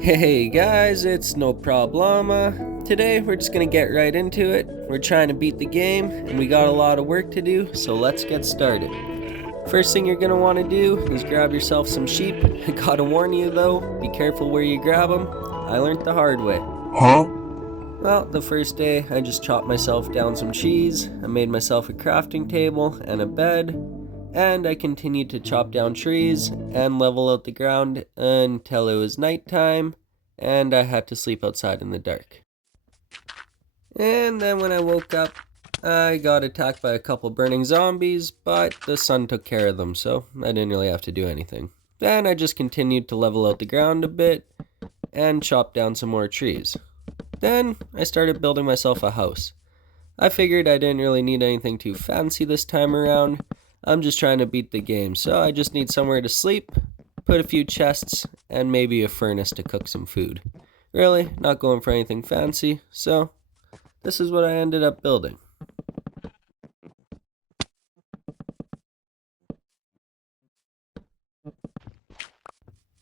Hey guys, it's no problema. Today we're just gonna get right into it. We're trying to beat the game and we got a lot of work to do, so let's get started. First thing you're gonna want to do is grab yourself some sheep. I gotta warn you though, be careful where you grab them. I learned the hard way. Huh? Well, the first day I just chopped myself down some cheese, I made myself a crafting table and a bed, and I continued to chop down trees and level out the ground until it was nighttime and I had to sleep outside in the dark. And then when I woke up, I got attacked by a couple burning zombies, but the sun took care of them, so I didn't really have to do anything. Then I just continued to level out the ground a bit and chop down some more trees. Then I started building myself a house. I figured I didn't really need anything too fancy this time around. I'm just trying to beat the game, so I just need somewhere to sleep, put a few chests, and maybe a furnace to cook some food. Really, not going for anything fancy, so this is what I ended up building.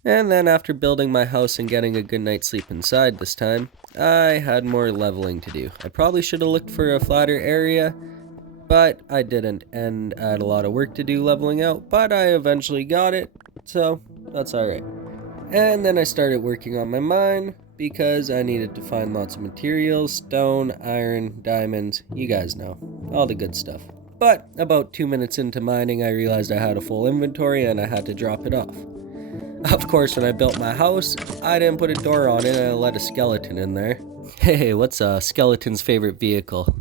And then after building my house and getting a good night's sleep inside this time, I had more leveling to do. I probably should have looked for a flatter area, but I didn't, and I had a lot of work to do leveling out, but I eventually got it, so that's alright. And then I started working on my mine, because I needed to find lots of materials, stone, iron, diamonds, you guys know, all the good stuff. But about 2 minutes into mining, I realized I had a full inventory and I had to drop it off. Of course, when I built my house, I didn't put a door on it and I let a skeleton in there. Hey, what's a skeleton's favorite vehicle?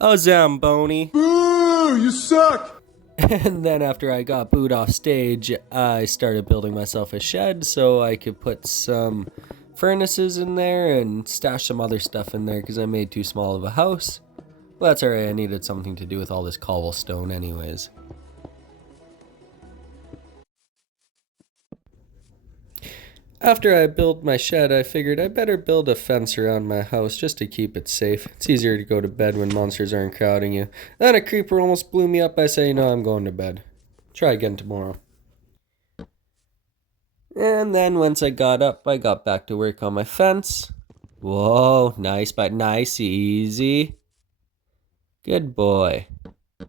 A Zamboni. Boo! You suck! And then after I got booed off stage, I started building myself a shed so I could put some furnaces in there and stash some other stuff in there because I made too small of a house. Well, that's alright, I needed something to do with all this cobblestone anyways. After I built my shed, I figured I better build a fence around my house just to keep it safe. It's easier to go to bed when monsters aren't crowding you. Then a creeper almost blew me up by saying, "No, I'm going to bed. Try again tomorrow." And then once I got up, I got back to work on my fence. Whoa, nice, but nice, easy. Good boy. You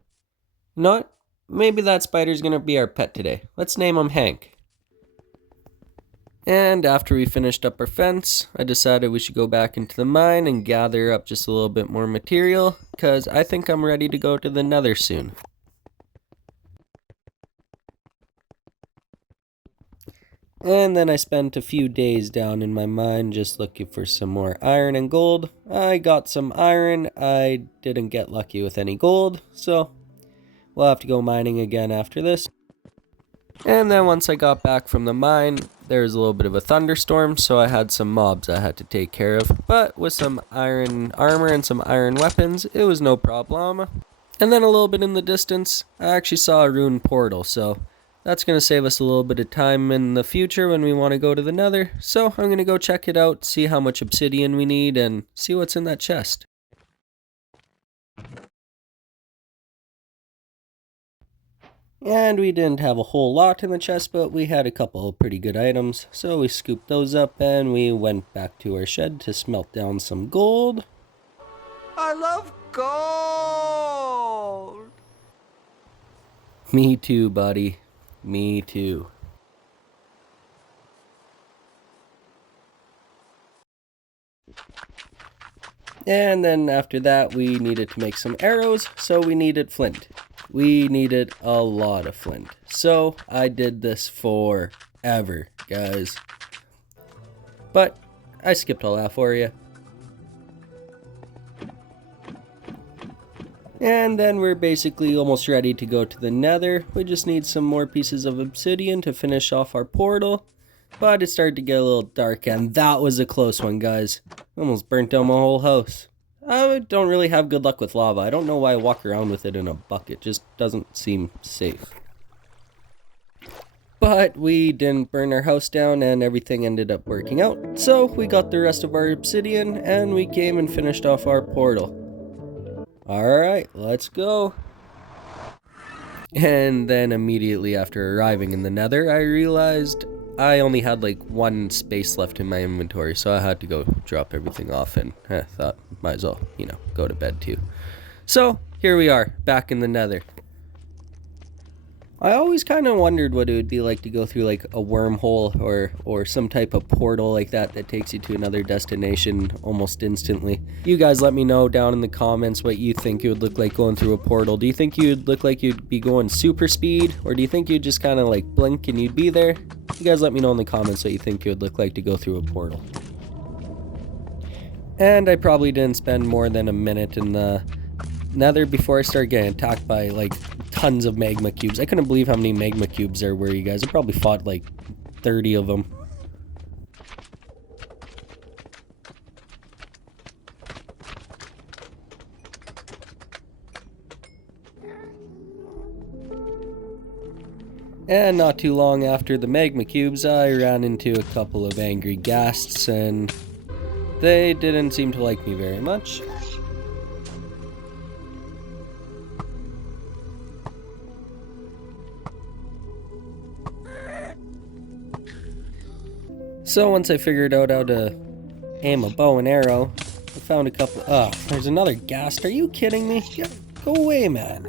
know what? Maybe that spider's gonna be our pet today. Let's name him Hank. And after we finished up our fence, I decided we should go back into the mine and gather up just a little bit more material, because I think I'm ready to go to the nether soon. And then I spent a few days down in my mine just looking for some more iron and gold. I got some iron, I didn't get lucky with any gold, so we'll have to go mining again after this. And then once I got back from the mine, there was a little bit of a thunderstorm, so I had some mobs I had to take care of. But with some iron armor and some iron weapons, it was no problem. And then a little bit in the distance, I actually saw a ruined portal, so that's going to save us a little bit of time in the future when we want to go to the nether. So I'm going to go check it out, see how much obsidian we need, and see what's in that chest. And we didn't have a whole lot in the chest, but we had a couple pretty good items. So we scooped those up and we went back to our shed to smelt down some gold. I love gold! Me too, buddy. Me too. And then after that, we needed to make some arrows, so we needed flint. We needed a lot of flint. So I did this forever, guys. But I skipped all that for you. And then we're basically almost ready to go to the nether. We just need some more pieces of obsidian to finish off our portal. But it started to get a little dark, and that was a close one, guys. Almost burnt down my whole house. I don't really have good luck with lava. I don't know why I walk around with it in a bucket. It just doesn't seem safe. But we didn't burn our house down and everything ended up working out. So we got the rest of our obsidian and we came and finished off our portal. Alright, let's go. And then immediately after arriving in the nether, I realized I only had like 1 space left in my inventory, so I had to go drop everything off, and I thought might as well, go to bed too. So here we are, back in the Nether. I always kind of wondered what it would be like to go through like a wormhole or some type of portal like that takes you to another destination almost instantly. You guys let me know down in the comments what you think it would look like going through a portal. Do you think you'd look like you'd be going super speed, or do you think you'd just kind of like blink and you'd be there? You guys let me know in the comments what you think it would look like to go through a portal. And I probably didn't spend more than a minute in the Nether before I started getting attacked by like tons of magma cubes. I couldn't believe how many magma cubes there were, you guys. I probably fought like 30 of them. And not too long after the magma cubes, I ran into a couple of angry ghasts, and they didn't seem to like me very much. So once I figured out how to aim a bow and arrow, I found a couple. There's another ghast. Are you kidding me? Go away, man.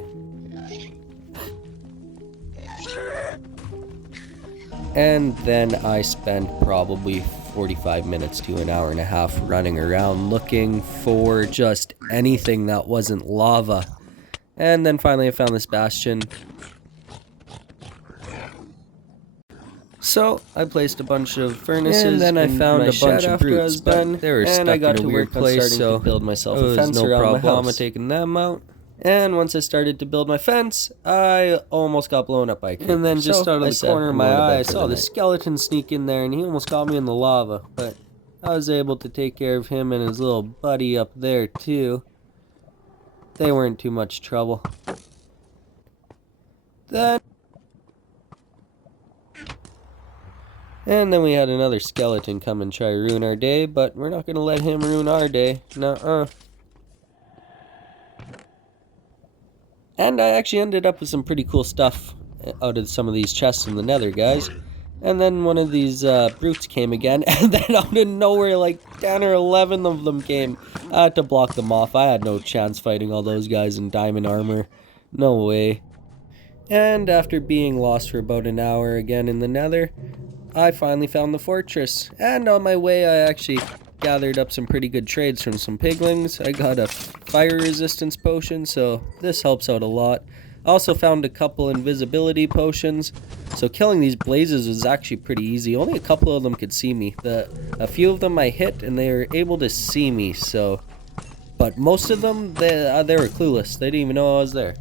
And then I spent probably 45 minutes to an hour and a half running around looking for just anything that wasn't lava. And then finally I found this bastion. So I placed a bunch of furnaces, and then I found a bunch of brutes, but they were stuck in a weird place, so I build myself a fence around my house. Taking them out. And once I started to build my fence, I almost got blown up by a creeper. And then just out of the corner of my eye, I saw the skeleton sneak in there, and he almost got me in the lava. But I was able to take care of him and his little buddy up there too. They weren't too much trouble. And then we had another skeleton come and try to ruin our day, but we're not going to let him ruin our day. Nuh-uh. And I actually ended up with some pretty cool stuff out of some of these chests in the Nether, guys. And then one of these brutes came again, and then out of nowhere, like 10 or 11 of them came. I had to block them off. I had no chance fighting all those guys in diamond armor. No way. And after being lost for about an hour again in the Nether, I finally found the fortress. And on my way, I actually gathered up some pretty good trades from some piglings. I got a fire resistance potion, so this helps out a lot. I also found a couple invisibility potions, so killing these blazes was actually pretty easy. Only a couple of them could see me. A few of them I hit and they were able to see me, so... But most of them, they were clueless. They didn't even know I was there.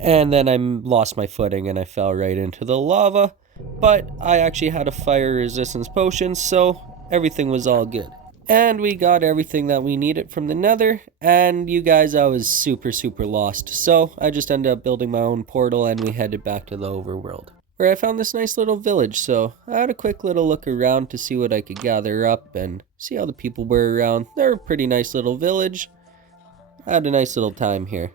And then I lost my footing and I fell right into the lava. But I actually had a fire resistance potion, so everything was all good. And we got everything that we needed from the Nether, and you guys, I was super lost. So I just ended up building my own portal and we headed back to the overworld, where I found this nice little village. So I had a quick little look around to see what I could gather up and see how the people were around. They're a pretty nice little village. I had a nice little time here.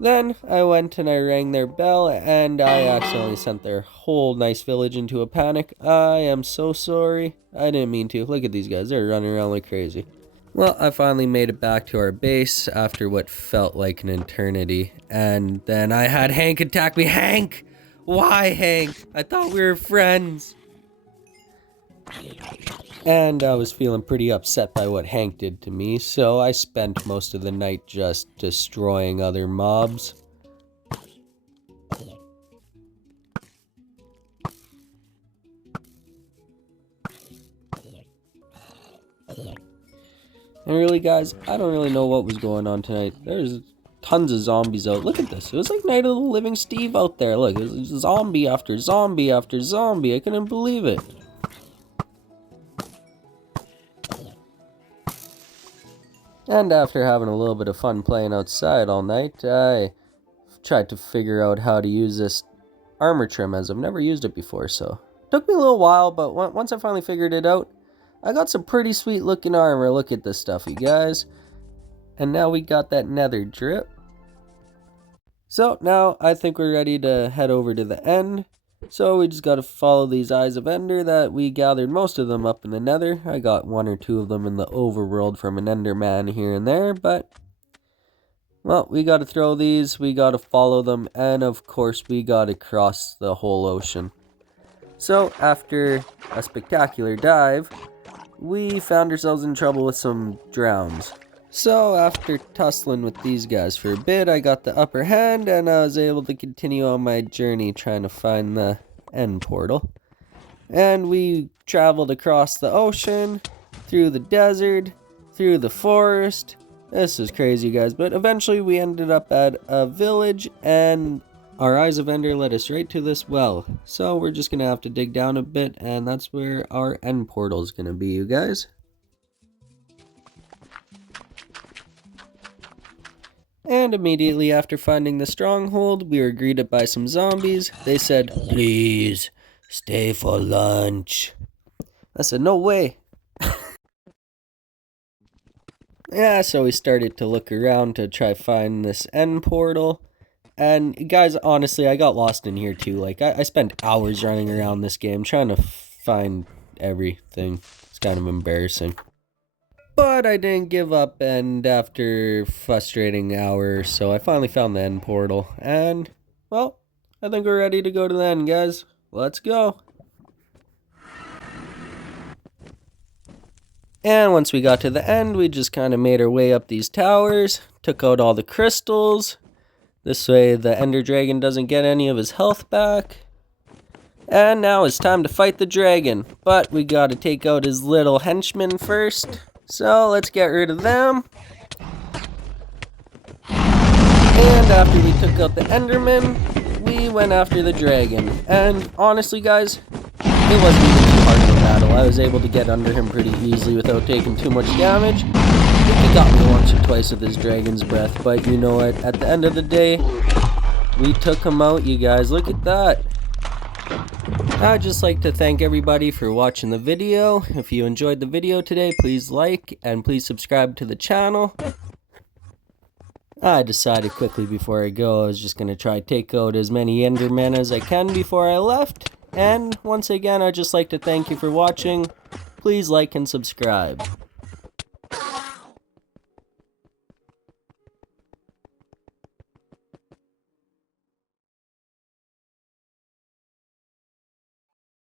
Then I went and I rang their bell, and I accidentally sent their whole nice village into a panic. I am so sorry. I didn't mean to. Look at these guys. They're running around like crazy. Well, I finally made it back to our base after what felt like an eternity. And then I had Hank attack me. Hank! Why, Hank? I thought we were friends. And I was feeling pretty upset by what Hank did to me, so I spent most of the night just destroying other mobs. And really, guys, I don't really know what was going on tonight. There's tons of zombies out. Look at this. It was like Night of the Living Steve out there. Look, it was zombie after zombie after zombie. I couldn't believe it. And after having a little bit of fun playing outside all night, I tried to figure out how to use this armor trim, as I've never used it before, so it took me a little while, but once I finally figured it out, I got some pretty sweet looking armor. Look at this stuff, you guys. And now we got that nether drip. So now I think we're ready to head over to the end. So we just gotta follow these Eyes of Ender that we gathered most of them up in the Nether. I got 1 or 2 of them in the overworld from an Enderman here and there, but well, we gotta throw these, we gotta follow them, and of course we gotta cross the whole ocean. So after a spectacular dive, we found ourselves in trouble with some drowns. So after tussling with these guys for a bit, I got the upper hand and I was able to continue on my journey trying to find the end portal. And we traveled across the ocean, through the desert, through the forest. This is crazy, guys, but eventually we ended up at a village and our Eyes of Ender led us right to this well. So we're just gonna have to dig down a bit and that's where our end portal is gonna be, you guys. And immediately after finding the stronghold, we were greeted by some zombies. They said, "Please, stay for lunch." I said, "No way." Yeah, so we started to look around to try find this end portal. And guys, honestly, I got lost in here too. Like, I spent hours running around this game trying to find everything. It's kind of embarrassing. But I didn't give up, and after frustrating hour or so, I finally found the end portal. And, well, I think we're ready to go to the end, guys. Let's go. And once we got to the end, we just kind of made our way up these towers, took out all the crystals. This way the Ender Dragon doesn't get any of his health back. And now it's time to fight the dragon. But we gotta take out his little henchmen first. So let's get rid of them. And after we took out the Enderman, we went after the dragon. And honestly, guys, it wasn't even too hard of a battle. I was able to get under him pretty easily without taking too much damage. I think he got me once or twice with his dragon's breath, but you know what? At the end of the day, we took him out, you guys. Look at that. I'd just like to thank everybody for watching the video. If you enjoyed the video today, please like and please subscribe to the channel. I decided quickly before I go, I was just going to try to take out as many Endermen as I can before I left. And once again, I'd just like to thank you for watching. Please like and subscribe.